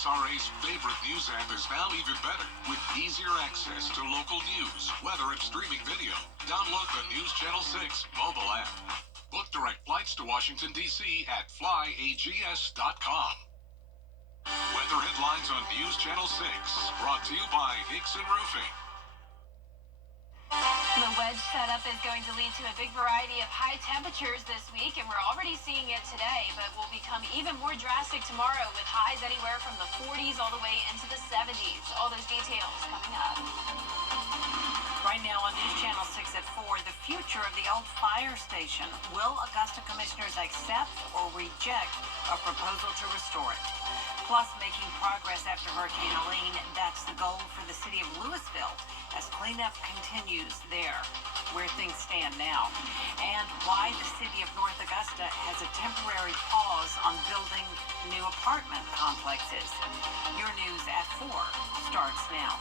KSRA's favorite news app is now even better with easier access to local news, whether it's streaming video. Download the News Channel 6 mobile app. Book direct flights to Washington, D.C. at flyags.com. Weather headlines on News Channel 6, brought to you by Hickson Roofing. The wedge setup is going to lead to a big variety of high temperatures this week, and we're already seeing it today, but will become even more drastic tomorrow with highs anywhere from the 40s all the way into the 70s. All those details coming up. Right now on News Channel 6 at 4, the future of the old fire station. Will Augusta commissioners accept or reject a proposal to restore it? Plus, making progress after Hurricane Helene, that's the goal for the city of Louisville as cleanup continues there, where things stand now, and why the city of North Augusta has a temporary pause on building new apartment complexes. Your news at 4 starts now.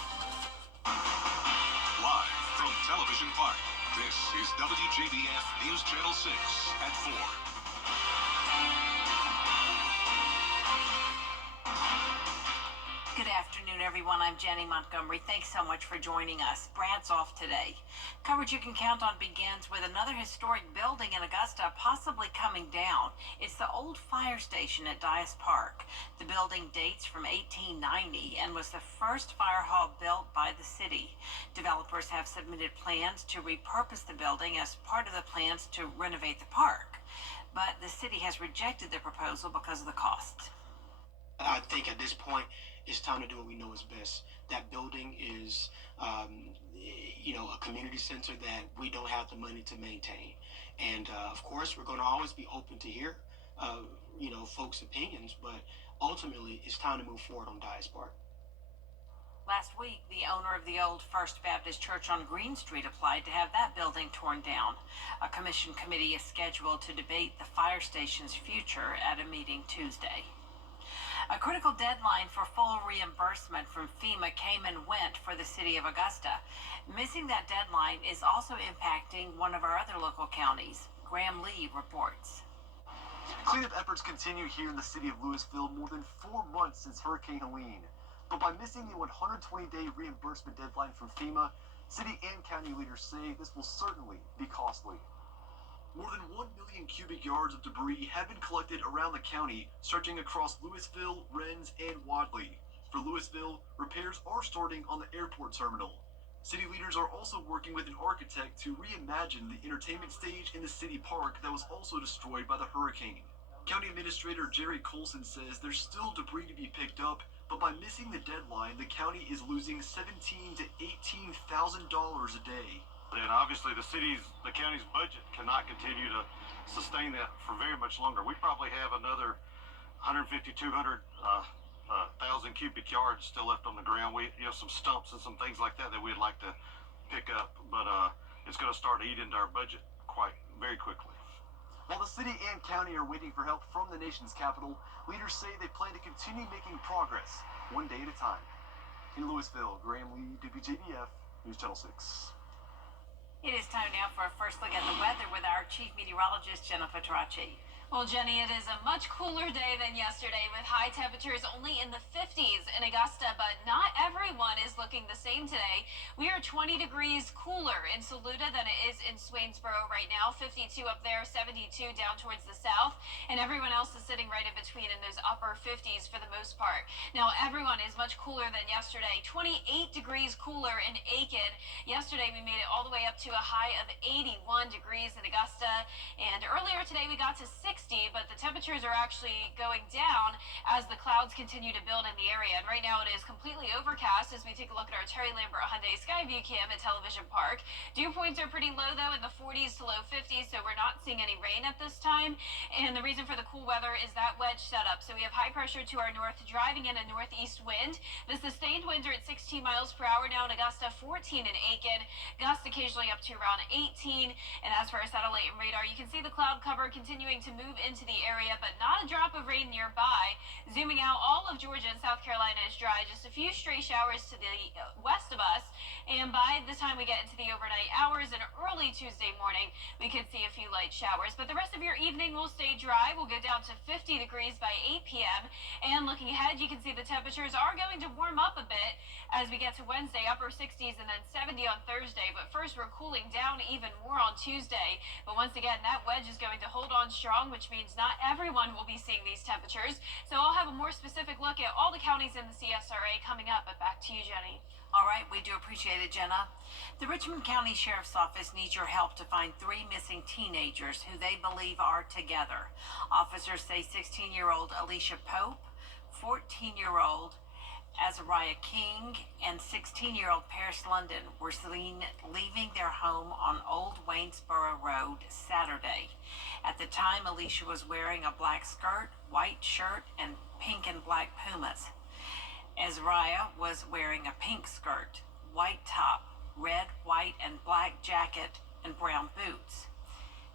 Live from Television Park, this is WJBF News Channel 6 at 4. Good afternoon, everyone. I'm Jenny Montgomery. Thanks so much for joining us. Brad's off today. Coverage you can count on begins with another historic building in Augusta possibly coming down. It's the old fire station at Dias Park. The building dates from 1890 and was the first fire hall built by the city. Developers have submitted plans to repurpose the building as part of the plans to renovate the park. But the city has rejected the proposal because of the cost. I think at this point, it's time to do what we know is best. That building is, a community center that we don't have the money to maintain. And, of course, we're going to always be open to hear, folks' opinions, but ultimately it's time to move forward on Dias Park. Last week, the owner of the old First Baptist Church on Green Street applied to have that building torn down. A commission committee is scheduled to debate the fire station's future at a meeting Tuesday. A critical deadline for full reimbursement from FEMA came and went for the city of Augusta. Missing that deadline is also impacting one of our other local counties. Graham Lee reports. Cleanup efforts continue here in the city of Louisville more than 4 months since Hurricane Helene. But by missing the 120-day reimbursement deadline from FEMA, city and county leaders say this will certainly be costly. More than 1 million cubic yards of debris have been collected around the county, stretching across Louisville, Rennes, and Wadley. For Louisville, repairs are starting on the airport terminal. City leaders are also working with an architect to reimagine the entertainment stage in the city park that was also destroyed by the hurricane. County Administrator Jerry Colson says there's still debris to be picked up, but by missing the deadline, the county is losing $17,000 to $18,000 a day. And obviously the county's budget cannot continue to sustain that for very much longer. We probably have another 150, 200 thousand cubic yards still left on the ground. We some stumps and some things like that we'd like to pick up, but it's going to start to eat into our budget very quickly. While the city and county are waiting for help from the nation's capital, leaders say they plan to continue making progress one day at a time. In Louisville, Graham Lee, WJBF, News Channel 6. It is time now for a first look at the weather with our chief meteorologist, Jennifer Tarachi. Well, Jenny, it is a much cooler day than yesterday with high temperatures only in the 50s in Augusta, but not everyone is looking the same today. We are 20 degrees cooler in Saluda than it is in Swainsboro right now, 52 up there, 72 down towards the south, and everyone else is sitting right in between in those upper 50s for the most part. Now, everyone is much cooler than yesterday, 28 degrees cooler in Aiken. Yesterday, we made it all the way up to a high of 81 degrees in Augusta, and earlier today, we got to 60, but the temperatures are actually going down as the clouds continue to build in the area. And right now it is completely overcast as we take a look at our Terry Lambert Hyundai Skyview cam at Television Park. Dew points are pretty low though, in the 40s to low 50s, so we're not seeing any rain at this time. And the reason for the cool weather is that wedge setup. So we have high pressure to our north driving in a northeast wind. The sustained winds are at 16 miles per hour now in Augusta, 14 in Aiken, gusts occasionally up to around 18. And as for our satellite and radar, you can see the cloud cover continuing to move move into the area, but not a drop of rain nearby. Zooming out, all of Georgia and South Carolina is dry. Just a few stray showers to the west of us. And by the time we get into the overnight hours and early Tuesday morning, we could see a few light showers. But the rest of your evening will stay dry. We'll go down to 50 degrees by 8 p.m. And looking ahead, you can see the temperatures are going to warm up a bit as we get to Wednesday, upper 60s and then 70 on Thursday. But first, we're cooling down even more on Tuesday. But once again, that wedge is going to hold on strong, which means not everyone will be seeing these temperatures. So I'll have a more specific look at all the counties in the CSRA coming up. But back to you, Jenny. All right, we do appreciate it, Jenna. The Richmond County Sheriff's Office needs your help to find 3 missing teenagers who they believe are together. Officers say 16-year-old Alicia Pope, 14-year-old Azariah King, and 16-year-old Paris London were seen leaving their home on Old Waynesboro Road Saturday. At the time, Alicia was wearing a black skirt, white shirt, and pink and black Pumas. Azariah was wearing a pink skirt, white top, red, white, and black jacket, and brown boots.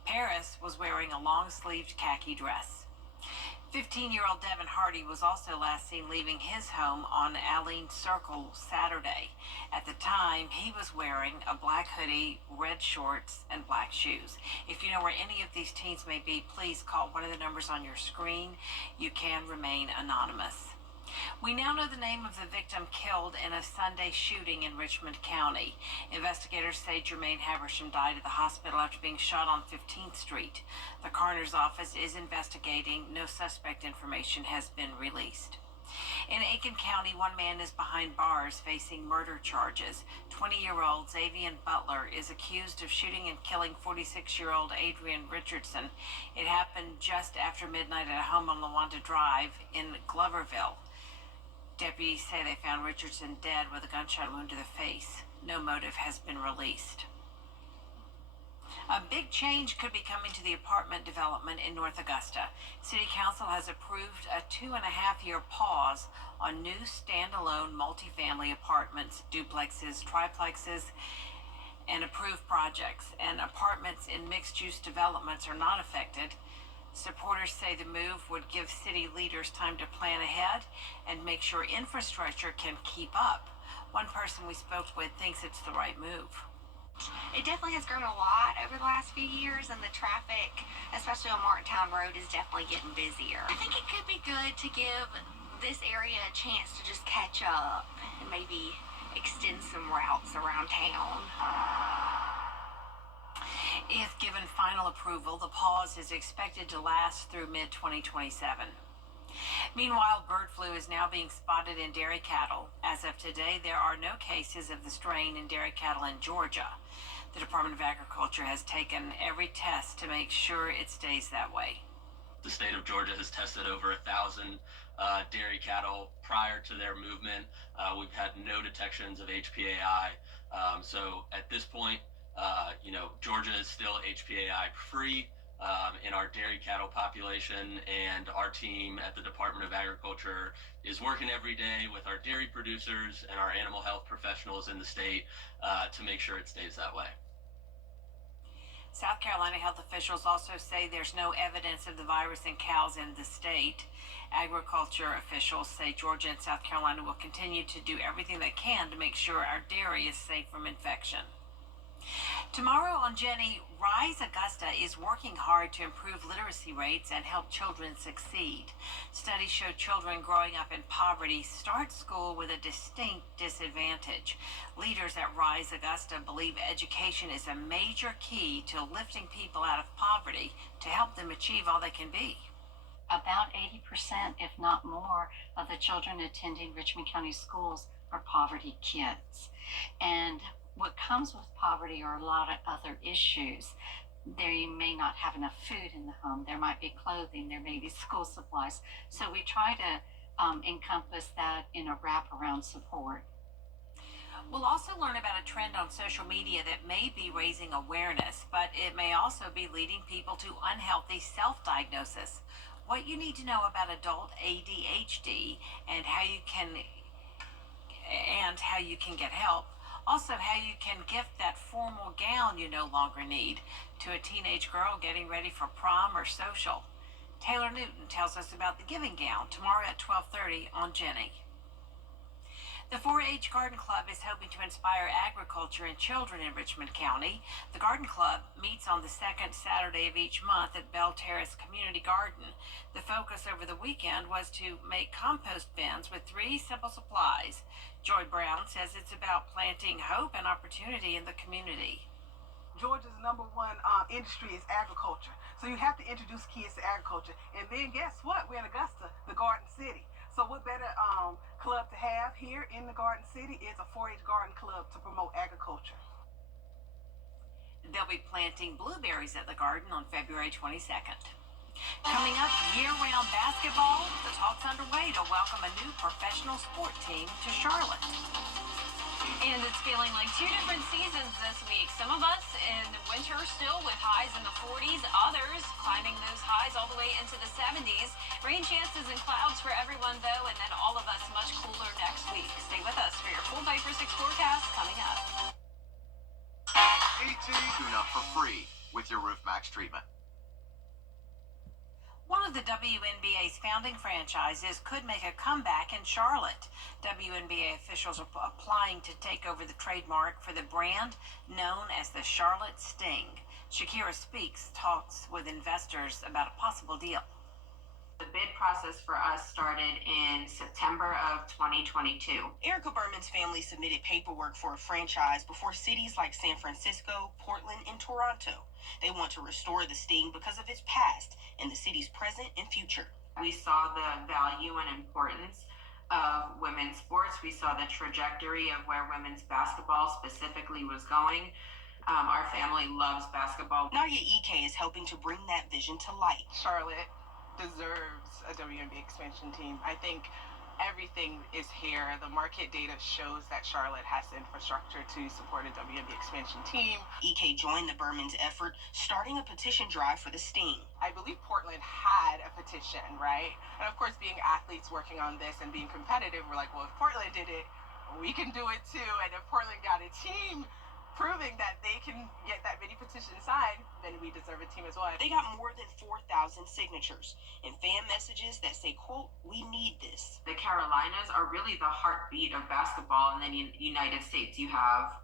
Paris was wearing a long-sleeved khaki dress. 15-year-old Devin Hardy was also last seen leaving his home on Alene Circle Saturday. At the time, he was wearing a black hoodie, red shorts, and black shoes. If you know where any of these teens may be, please call one of the numbers on your screen. You can remain anonymous. We now know the name of the victim killed in a Sunday shooting in Richmond County. Investigators say Jermaine Haversham died at the hospital after being shot on 15th Street. The coroner's office is investigating. No suspect information has been released. In Aiken County, one man is behind bars facing murder charges. 20-year-old Xavier Butler is accused of shooting and killing 46-year-old Adrian Richardson. It happened just after midnight at a home on Lawanda Drive in Gloverville. Deputies say they found Richardson dead with a gunshot wound to the face. No motive has been released. A big change could be coming to the apartment development in North Augusta. City Council has approved a 2.5-year pause on new standalone multifamily apartments, duplexes, triplexes, and approved projects. And apartments in mixed-use developments are not affected. Supporters say the move would give city leaders time to plan ahead and make sure infrastructure can keep up. One person we spoke with thinks it's the right move. It definitely has grown a lot over the last few years, and the traffic, especially on Martintown Road, is definitely getting busier. I think it could be good to give this area a chance to just catch up and maybe extend some routes around town. If given final approval, the pause is expected to last through mid-2027. Meanwhile, bird flu is now being spotted in dairy cattle. As of today, there are no cases of the strain in dairy cattle in Georgia. The Department of Agriculture has taken every test to make sure it stays that way. The state of Georgia has tested over 1,000 dairy cattle prior to their movement. We've had no detections of HPAI. So at this point, Georgia is still HPAI free in our dairy cattle population, and our team at the Department of Agriculture is working every day with our dairy producers and our animal health professionals in the state to make sure it stays that way. South Carolina health officials also say there's no evidence of the virus in cows in the state. Agriculture officials say Georgia and South Carolina will continue to do everything they can to make sure our dairy is safe from infection. Tomorrow on Jenny, Rise Augusta is working hard to improve literacy rates and help children succeed. Studies show children growing up in poverty start school with a distinct disadvantage. Leaders at Rise Augusta believe education is a major key to lifting people out of poverty to help them achieve all they can be. About 80%, if not more, of the children attending Richmond County schools are poverty kids. And what comes with poverty are a lot of other issues. They may not have enough food in the home. There might be clothing. There may be school supplies. So we try to encompass that in a wraparound support. We'll also learn about a trend on social media that may be raising awareness, but it may also be leading people to unhealthy self-diagnosis. What you need to know about adult ADHD and how you can get help. Also, how you can gift that formal gown you no longer need to a teenage girl getting ready for prom or social. Taylor Newton tells us about the Giving Gown tomorrow at 12:30 on Jenny. The 4-H Garden Club is hoping to inspire agriculture in children in Richmond County. The Garden Club meets on the second Saturday of each month at Bell Terrace Community Garden. The focus over the weekend was to make compost bins with 3 simple supplies. Joy Brown says it's about planting hope and opportunity in the community. Georgia's #1 industry is agriculture. So you have to introduce kids to agriculture. And then guess what? We're in Augusta, the Garden City. So what better club to have here in the Garden City is a 4-H Garden Club to promote agriculture. They'll be planting blueberries at the garden on February 22nd. Coming up, year-round basketball. The talk's underway to welcome a new professional sport team to Charlotte. And it's feeling like 2 different seasons this week. Some of us in winter still with highs in the 40s, others climbing those highs all the way into the 70s. Rain chances and clouds for everyone, though, and then all of us much cooler next week. Stay with us for your full Viper 6 forecast coming up. Tune up for free with your Roof Max treatment. One of the WNBA's founding franchises could make a comeback in Charlotte. WNBA officials are applying to take over the trademark for the brand known as the Charlotte Sting. Shakira Speaks talks with investors about a possible deal. The bid process for us started in September of 2022. Erica Berman's family submitted paperwork for a franchise before cities like San Francisco, Portland, and Toronto. They want to restore the Sting because of its past and the city's present and future. We saw the value and importance of women's sports. We saw the trajectory of where women's basketball specifically was going. Our family loves basketball. Nadia Ike is helping to bring that vision to light. Charlotte deserves a WNBA expansion team. I think everything is here. The market data shows that Charlotte has the infrastructure to support a WNBA expansion team. Ike joined the Berman's effort, starting a petition drive for the Sting. I believe Portland had a petition, right? And of course, being athletes working on this and being competitive, we're like, well, if Portland did it, we can do it too. And if Portland got a team proving that they can get that many petitions signed, then we deserve a team as well. They got more than 4,000 signatures and fan messages that say, quote, "We need this." The Carolinas are really the heartbeat of basketball in the United States. You have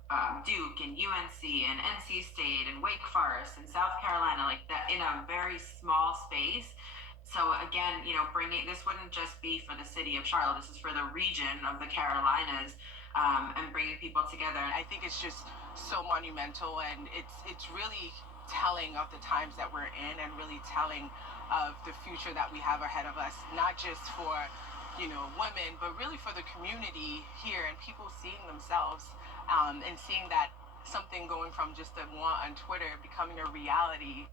Duke and UNC and NC State and Wake Forest and South Carolina, like that, in a very small space. So again, bringing this wouldn't just be for the city of Charlotte. This is for the region of the Carolinas, and bringing people together. I think it's just so monumental, and it's really telling of the times that we're in, and really telling of the future that we have ahead of us, not just for women, but really for the community here, and people seeing themselves and seeing that something going from just a want on Twitter becoming a reality.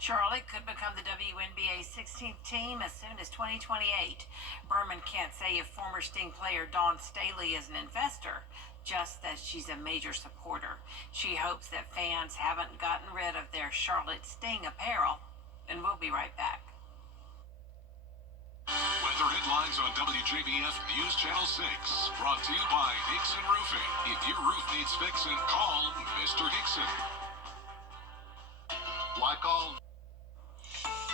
Charlotte could become the WNBA's 16th team as soon as 2028. Berman can't say if former Sting player Dawn Staley is an investor, just that she's a major supporter. She hopes that fans haven't gotten rid of their Charlotte Sting apparel. And we'll be right back. Weather headlines on WJBF News Channel 6. Brought to you by Hickson Roofing. If your roof needs fixing, call Mr. Hickson. Why call?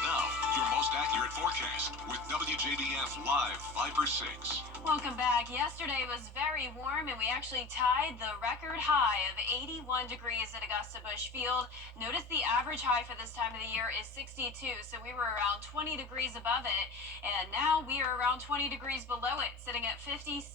Now, your most accurate forecast with WJBF Live Viper 6. Welcome back. Yesterday was very warm, and we actually tied the record high of 81 degrees at Augusta Busch Field. Notice the average high for this time of the year is 62, so we were around 20 degrees above it, and now we are around 20 degrees below it, sitting at 56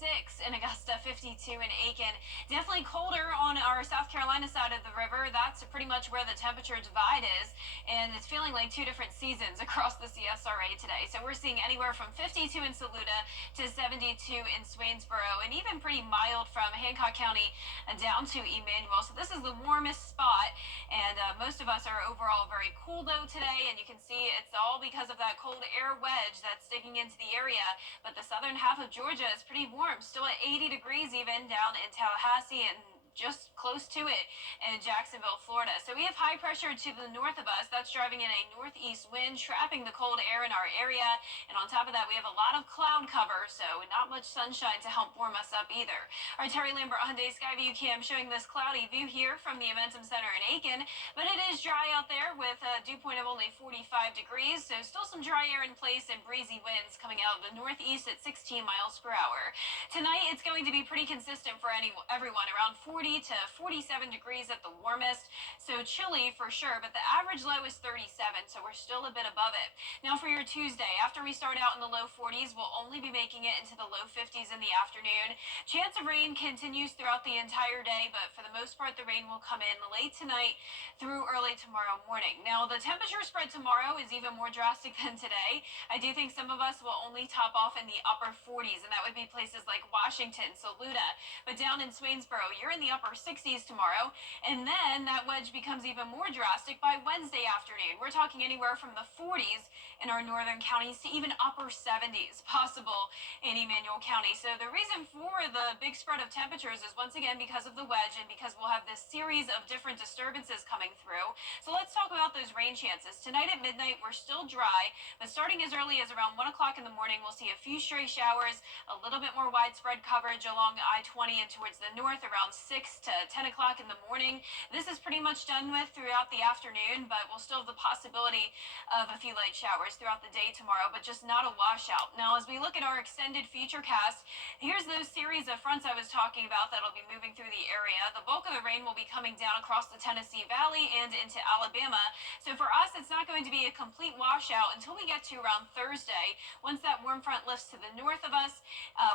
in Augusta, 52 in Aiken. Definitely colder on our South Carolina side of the river. That's pretty much where the temperature divide is, and it's feeling like 2 different seasons across the CSRA today. So we're seeing anywhere from 52 in Saluda to 72 in Swainsboro, and even pretty mild from Hancock County down to Emmanuel. So this is the warmest spot, and most of us are overall very cool though today, and you can see it's all because of that cold air wedge that's sticking into the area. But the southern half of Georgia is pretty warm, still at 80 degrees even down in Tallahassee, and just close to it in Jacksonville, Florida. So we have high pressure to the north of us. That's driving in a northeast wind, trapping the cold air in our area. And on top of that, we have a lot of cloud cover, so not much sunshine to help warm us up either. Our Terry Lambert Hyundai Skyview cam showing this cloudy view here from the Amentum Center in Aiken, but it is dry out there with a dew point of only 45 degrees, so still some dry air in place and breezy winds coming out of the northeast at 16 miles per hour. Tonight, it's going to be pretty consistent for everyone, around 40 to 47 degrees at the warmest, so chilly for sure, but the average low is 37, so we're still a bit above it. Now for your Tuesday, after we start out in the low 40s, we'll only be making it into the low 50s in the afternoon. Chance of rain continues throughout the entire day, but for the most part, the rain will come in late tonight through early tomorrow morning. Now, the temperature spread tomorrow is even more drastic than today. I do think some of us will only top off in the upper 40s, and that would be places like Washington, Saluda. But down in Swainsboro, you're in the upper 60s tomorrow, and then that wedge becomes even more drastic by Wednesday afternoon. We're talking anywhere from the 40s in our northern counties to even upper 70s possible in Emmanuel County. So the reason for the big spread of temperatures is once again because of the wedge and because we'll have this series of different disturbances coming through. So let's talk about those rain chances. Tonight at midnight, we're still dry, but starting as early as around 1 o'clock in the morning, we'll see a few stray showers, a little bit more widespread coverage along I-20 and towards the north around 6 to 10 o'clock in the morning. This is pretty much done with throughout the afternoon, but we'll still have the possibility of a few light showers throughout the day tomorrow, but just not a washout. Now, as we look at our extended feature cast, here's those series of fronts I was talking about that'll be moving through the area. The bulk of the rain will be coming down across the Tennessee Valley and into Alabama. So for us, it's not going to be a complete washout until we get to around Thursday. Once that warm front lifts to the north of us,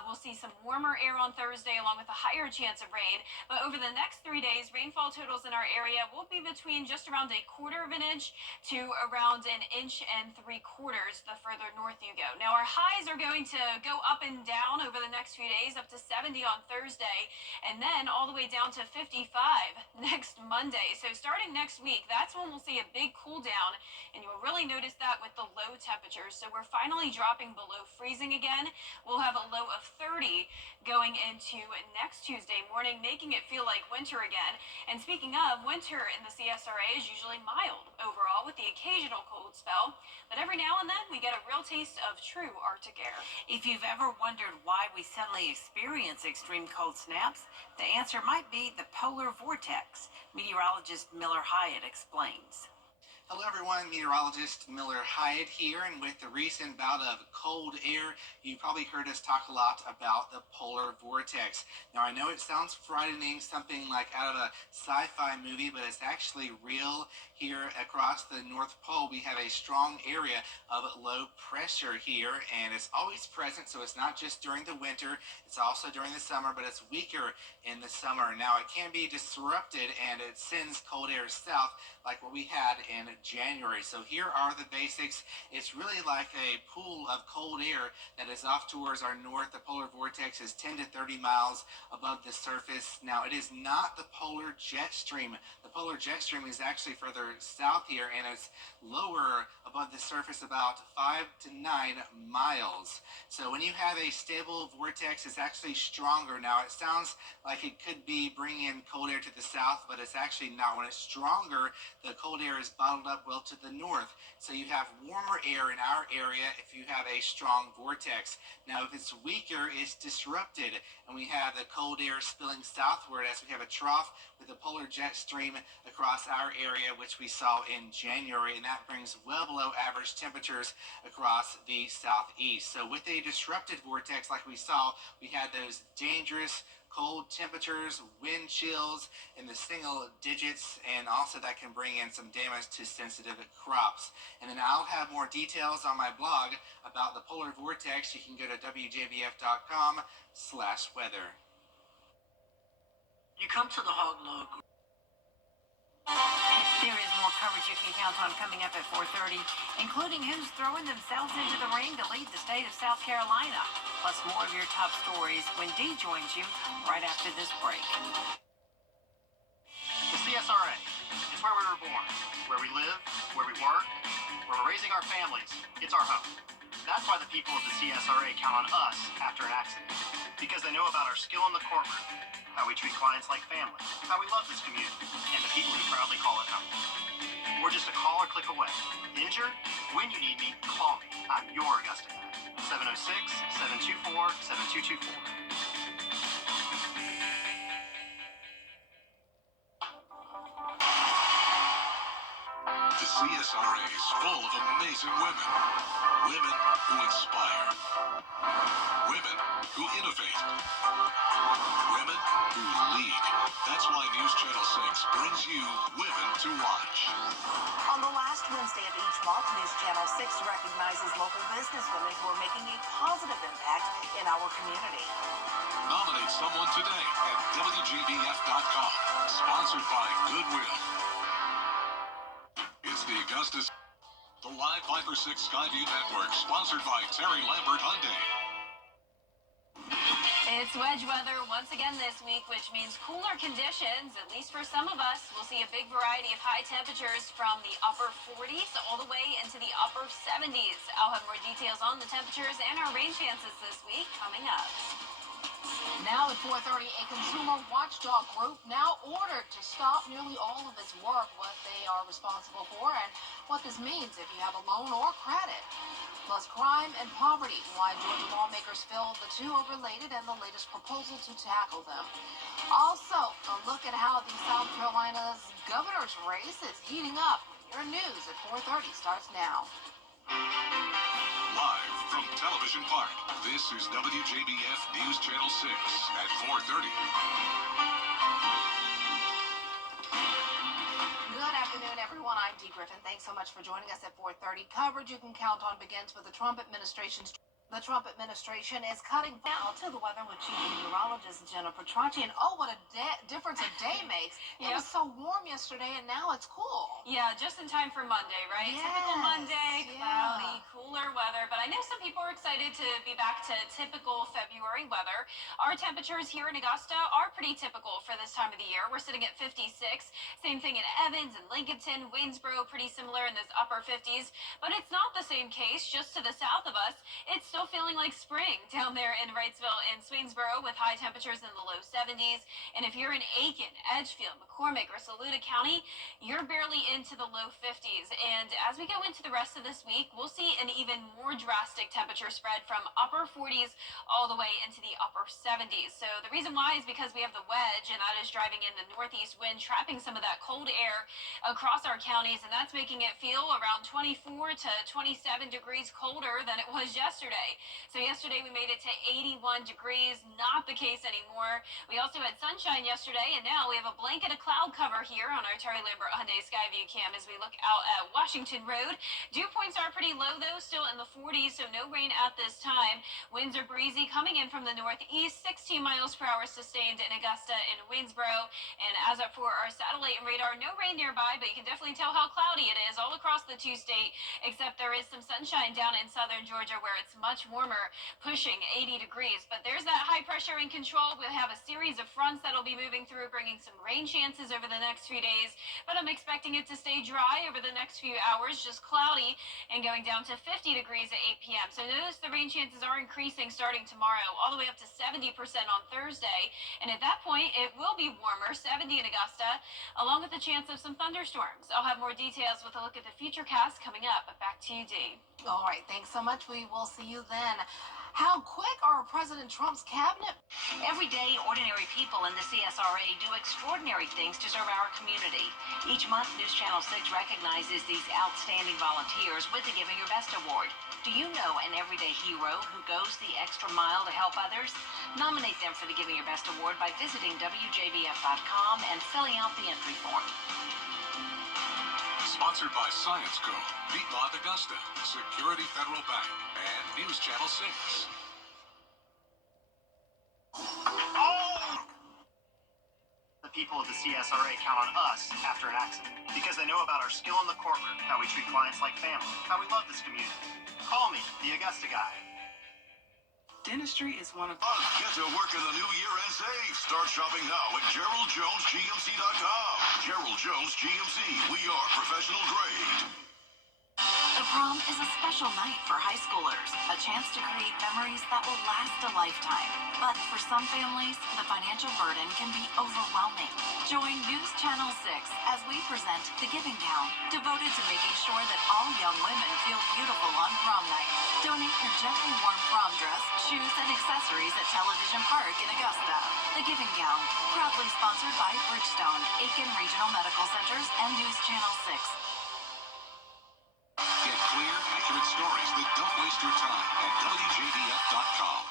we'll see some warmer air on Thursday along with a higher chance of rain. But over the next 3 days, rainfall totals in our area will be between just around a quarter of an inch to around 1.75 inches the further north you go. Now, our highs are going to go up and down over the next few days, up to 70 on Thursday, and then all the way down to 55 next Monday. So starting next week, that's when we'll see a big cool down, and you'll really notice that with the low temperatures. So we're finally dropping below freezing again. We'll have a low of 30 going into next Tuesday morning, making it feel like winter again. And speaking of, winter in the CSRA is usually mild overall with the occasional cold spell, but every now and then we get a real taste of true Arctic air. If you've ever wondered why we suddenly experience extreme cold snaps, the answer might be the polar vortex. Meteorologist Miller Hyatt explains. Hello everyone, meteorologist Miller Hyatt here, and with the recent bout of cold air, you probably heard us talk a lot about the polar vortex. Now I know it sounds frightening, something like out of a sci-fi movie, but it's actually real. Here across the North Pole, we have a strong area of low pressure here, and it's always present, so it's not just during the winter, it's also during the summer, but it's weaker in the summer. Now it can be disrupted, and it sends cold air south like what we had in January. So here are the basics. It's really like a pool of cold air that is off towards our north. The polar vortex is 10 to 30 miles above the surface. Now it is not the polar jet stream. The polar jet stream is actually further south here, and it's lower above the surface about 5 to 9 miles. So when you have a stable vortex, it's actually stronger. Now it sounds like it could be bringing in cold air to the south, but it's actually not. When it's stronger, the cold air is bottled up well to the north. So you have warmer air in our area if you have a strong vortex. Now if it's weaker, it's disrupted, and we have the cold air spilling southward as we have a trough with the polar jet stream across our area, which we saw in January, and that brings well below average temperatures across the southeast. So with a disrupted vortex like we saw, we had those dangerous cold temperatures, wind chills in the single digits, and also that can bring in some damage to sensitive crops. And then I'll have more details on my blog about the polar vortex. You can go to WJBF.com/weather. You come to the hog log. There is more coverage you can count on coming up at 4:30, including who's throwing themselves into the ring to lead the state of South Carolina. Plus more of your top stories when Dee joins you right after this break. The CSRA is where we were born, where we live, where we work, where we're raising our families. It's our home. That's why the people of the CSRA count on us after an accident. Because they know about our skill in the courtroom, how we treat clients like family, how we love this community, and the people who proudly call it home. We're just a call or click away. Injured? When you need me, call me. I'm your Augusta guy. 706-724-7224. The CSRA is full of amazing women. Women who inspire. Women who innovate. Women who lead. That's why News Channel 6 brings you Women to Watch. On the last Wednesday of each month, News Channel 6 recognizes local businesswomen who are making a positive impact in our community. Nominate someone today at WJBF.com. Sponsored by Goodwill. It's the Augustus, the Live 5 for 6 Skyview Network, sponsored by Terry Lambert Hyundai. It's wedge weather once again this week, which means cooler conditions, at least for some of us. We'll see a big variety of high temperatures from the upper 40s all the way into the upper 70s. I'll have more details on the temperatures and our rain chances this week coming up. Now at 4:30, a consumer watchdog group now ordered to stop nearly all of its work, what they are responsible for, and what this means if you have a loan or credit. Plus crime and poverty, why Georgia lawmakers feel the two are related, and the latest proposal to tackle them. Also, a look at how the South Carolina's governor's race is heating up. Your news at 4:30 starts now. Live from Television Park, this is WJBF News Channel 6 at 4:30. Good afternoon, everyone. I'm Dee Griffin. Thanks so much for joining us at 4:30. Coverage you can count on begins with the Trump administration's. The Trump administration is cutting now to the weather with chief meteorologist Jenna Petracci. And oh, what a difference a day makes. It was so warm yesterday, and now it's cool. Yeah, just in time for Monday, right? Yes, Typical Monday, cloudy, yeah. cooler weather. But I know some people are excited to be back to typical February weather. Our temperatures here in Augusta are pretty typical for this time of the year. We're sitting at 56. Same thing in Evans and Lincolnton, Waynesboro, pretty similar in those upper 50s. But it's not the same case just to the south of us. It's still feeling like spring down there in Wrightsville and Swainsboro with high temperatures in the low 70s. And if you're in Aiken, Edgefield, McCormick, or Saluda County, you're barely into the low 50s. And as we go into the rest of this week, we'll see an even more drastic temperature spread from upper 40s all the way into the upper 70s. So the reason why is because we have the wedge, and that is driving in the northeast wind, trapping some of that cold air across our counties, and that's making it feel around 24 to 27 degrees colder than it was yesterday. So yesterday we made it to 81 degrees, not the case anymore. We also had sunshine yesterday, and now we have a blanket of cloud cover here on our Terry Lambert Hyundai Skyview cam as we look out at Washington Road. Dew points are pretty low though, still in the 40s, so no rain at this time. Winds are breezy coming in from the northeast, 16 miles per hour sustained in Augusta and Waynesboro. And as up for our satellite and radar, no rain nearby, but you can definitely tell how cloudy it is all across the two-state, except there is some sunshine down in southern Georgia where it's much warmer, pushing 80 degrees. But there's that high pressure in control. We'll have a series of fronts that'll be moving through, bringing some rain chances over the next few days. But I'm expecting it to stay dry over the next few hours, just cloudy, and going down to 50 degrees at 8 p.m. So notice the rain chances are increasing starting tomorrow, all the way up to 70% on Thursday. And at that point, it will be warmer, 70 in Augusta, along with the chance of some thunderstorms. I'll have more details with a look at the future cast coming up. Back to you, Dee. All right, thanks so much. We will see you then. How quick are President Trump's cabinet? Every day, ordinary people in the CSRA do extraordinary things to serve our community. Each month, News Channel 6 recognizes these outstanding volunteers with the Giving Your Best Award. Do you know an everyday hero who goes the extra mile to help others? Nominate them for the Giving Your Best Award by visiting WJBF.com and filling out the entry form. Sponsored by Science Co., Piedmont Augusta, Security Federal Bank, and News Channel 6. The people of the CSRA count on us after an accident. Because they know about our skill in the courtroom, how we treat clients like family, how we love this community. Call me, the Augusta guy. Dentistry is one of Get to work in the new year and save. Start shopping now at GeraldJonesGMC.com. Gerald Jones GMC. We are professional grade. The Prom is a special night for high schoolers, a chance to create memories that will last a lifetime. But for some families, the financial burden can be overwhelming. Join News Channel 6 as we present The Giving Gown, devoted to making sure that all young women feel beautiful on prom night. Donate your gently warm prom dress, shoes, and accessories at Television Park in Augusta. The Giving Gown, proudly sponsored by Bridgestone, Aiken Regional Medical Centers, and News Channel 6. Get clear, accurate stories that don't waste your time at WJBF.com.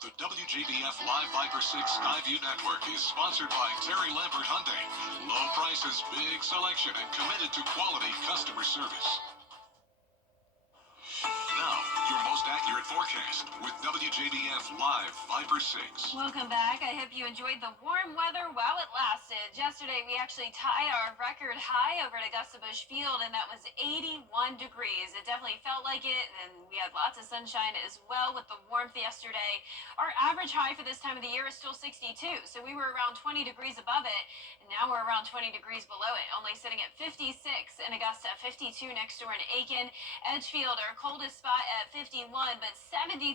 The WJBF Live Viper 6 Skyview Network is sponsored by Terry Lambert Hyundai. Low prices, big selection, and committed to quality customer service. Now, your most accurate forecast with WJBF Live Viper 6. Welcome back. I hope you enjoyed the warm weather while it lasted. Yesterday, we actually tied our record high over at Augusta Busch Field, and that was 81 degrees. It definitely felt like it, and we had lots of sunshine as well with the warmth yesterday. Our average high for this time of the year is still 62, so we were around 20 degrees above it, and now we're around 20 degrees below it, only sitting at 56 in Augusta, 52 next door in Aiken. Edgefield, our coldest spot at 51, but 72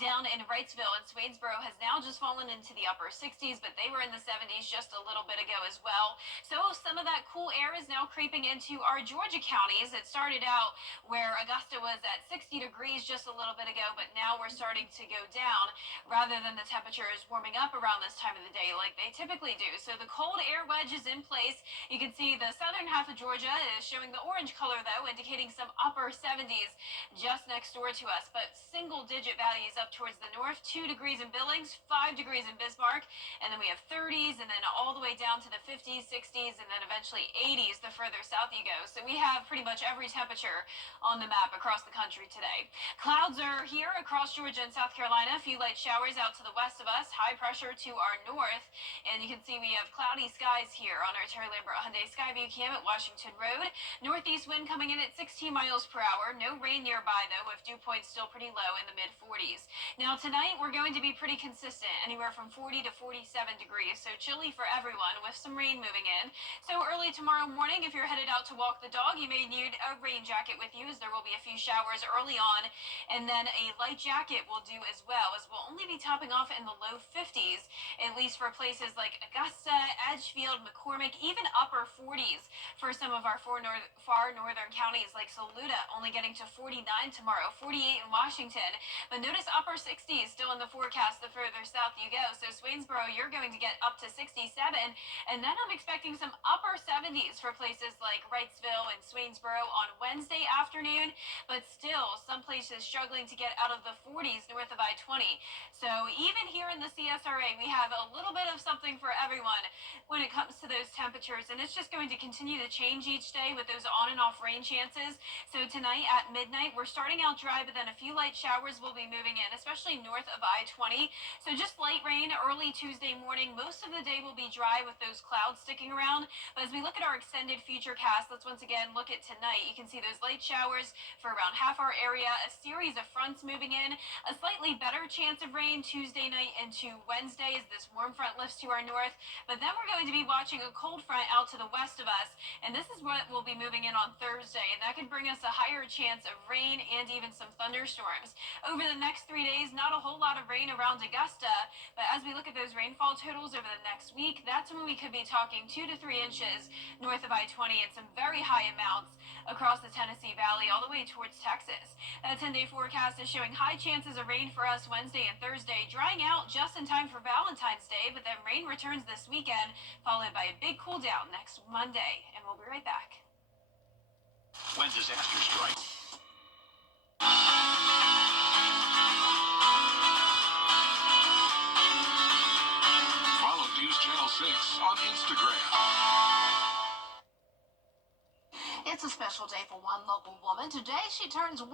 down in Wrightsville, and Swainsboro has now just fallen into the upper 60s, but they were in the 70s just a little bit ago as well. So some of that cool air is now creeping into our Georgia counties. It started out where Augusta was at 60 degrees just a little bit ago, but now we're starting to go down rather than the temperatures warming up around this time of the day like they typically do. So the cold air wedge is in place. You can see the southern half of Georgia is showing the orange color, though, indicating some upper 70s just next door to us, but single-digit values up towards the north, 2 degrees in Billings, 5 degrees in Bismarck, and then we have 30s, and then all the way down to the 50s, 60s, and then eventually 80s the further south you go. So we have pretty much every temperature on the map across the country today. Clouds are here across Georgia and South Carolina, a few light showers out to the west of us, high pressure to our north, and you can see we have cloudy skies here on our Terry Lambert Hyundai Skyview Cam at Washington Road. Northeast wind coming in at 16 miles per hour, no rain nearby though, with dew points still pretty low in the mid-40s. Now tonight we're going to be pretty consistent, anywhere from 40 to 47 degrees, so chilly for everyone with some rain moving in. So early tomorrow morning, if you're headed out to walk the dog, you may need a rain jacket with you, as there will be a few showers early on, and then a light jacket will do as well, as we'll only be topping off in the low 50s, at least for places like Augusta, Edgefield, McCormick, even upper 40s for some of our far northern counties like Saluda, only getting to 49 tomorrow, 48 in Washington. But notice upper 60s still in the forecast the further south you go. So Swainsboro, you're going to get up to 67, and then I'm expecting some upper 70s for places like Wrightsville and Swainsboro on Wednesday afternoon, but still some places struggling to get out of the 40s north of I-20. So even here in the CSRA, we have a little bit of something for everyone when it comes to those temperatures, and it's just going to continue to change each day with those on and off rain chances. So tonight at midnight, we're starting out dry, but then a few light showers will be moving in, especially north of I-20. So just light rain early Tuesday morning. Most of the day will be dry with those clouds sticking around. But as we look at our extended future cast, let's once again look at tonight. You can see those light showers for around half our area, a series of fronts moving in, a slightly better chance of rain Tuesday night into Wednesday as this warm front lifts to our north. But then we're going to be watching a cold front out to the west of us, and this is what will be moving in on Thursday, and that could bring us a higher chance of rain and even some thunderstorms. Over the next 3 days, not a whole lot of rain around Augusta, but as we look at those rainfall totals over the next week, that's when we could be talking 2 to 3 inches north of I-20 and some very high amounts across the Tennessee Valley all the way towards Texas. That 10-day forecast is showing high chances of rain for us Wednesday and Thursday, drying out just in time for Valentine's Day, but then rain returns this weekend, followed by a big cool down next Monday, and we'll be right back. When disaster strikes. Follow News Channel 6 on Instagram. It's a special day for one local woman. Today she turns 103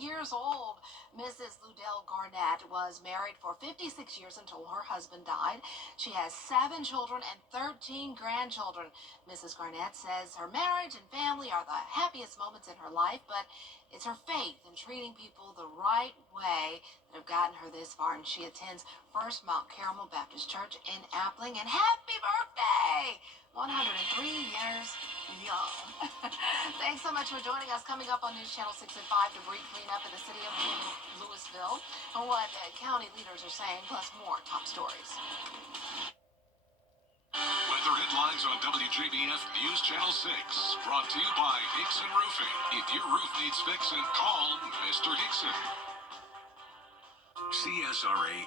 years old. Mrs. Ludell Garnett was married for 56 years until her husband died. She has 7 children and 13 grandchildren. Mrs. Garnett says her marriage and family are the happiest moments in her life, but it's her faith in treating people the right way that have gotten her this far, and she attends First Mount Carmel Baptist Church in Appling. And happy birthday! 103 years Yum. Thanks so much for joining us. Coming up on News Channel 6 at 5, debris cleanup in the city of Louisville, and what county leaders are saying, plus more top stories. Weather headlines on WJBF News Channel 6. Brought to you by Hickson Roofing. If your roof needs fixing, call Mr. Hickson. CSRA